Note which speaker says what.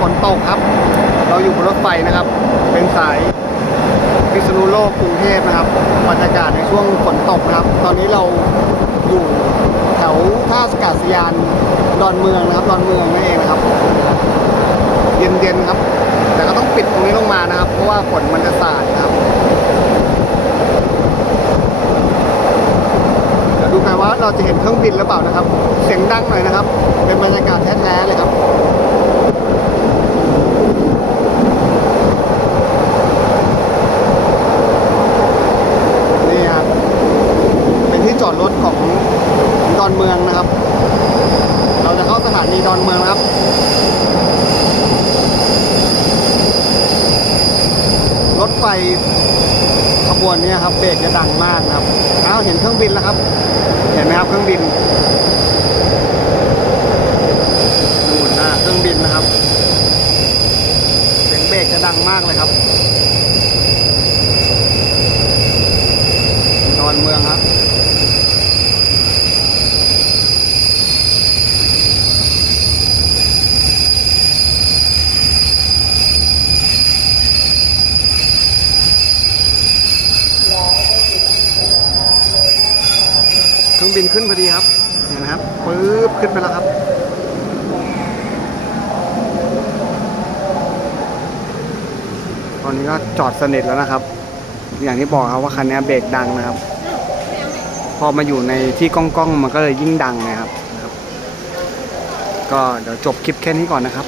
Speaker 1: ฝนตกครับ เราอยู่บนรถไฟนะครับ เป็นสายพิษณุโลกกรุงเทพนะครับบรรยากาศในช่วงฝนตกนะครับ ตอนนี้เราอยู่แถวท่าอากาศยานดอนเมืองนะครับดอนเมืองนั่นเองนะครับ เย็นๆครับ แต่ก็ต้องปิดตรงนี้ลงมานะครับ เพราะว่าฝนมันจะสาดครับเดี๋ยวดูกันว่าเราจะเห็นเครื่องบินหรือเปล่านะครับ เสียงดังหน่อยนะครับ เป็นบรรยากาศแท้ๆเลยครับ นี่ครับ เป็นที่จอดร ถของดอนเมืองนะครับ เราจะเข้าสถานีดอนเมืองนะครับรถไฟขบวนนี้ครับเบรกจะดังมากนะครับอ้าวเห็นเครื่องบินแล้วครับ เห็นไหมครับเครื่องบินดูหน้าเครื่องบินนะครับเสียงเบรกจะดังมากเลยครับดอนเมืองค รื่องบินขึ้นพอดีครับเห็นไหมครับปึ๊บขึ้นไปแล้วครับตอนนี้ก็จอดสนิทแล้วนะครับ อย่างที่บอกครับว่าคันนี้เบรกดังนะครับ พอมาอยู่ในที่กล้องๆมันก็เลยยิ่งดังนะครับ ก็เดี๋ยวจบคลิปแค่นี้ก่อนนะครับ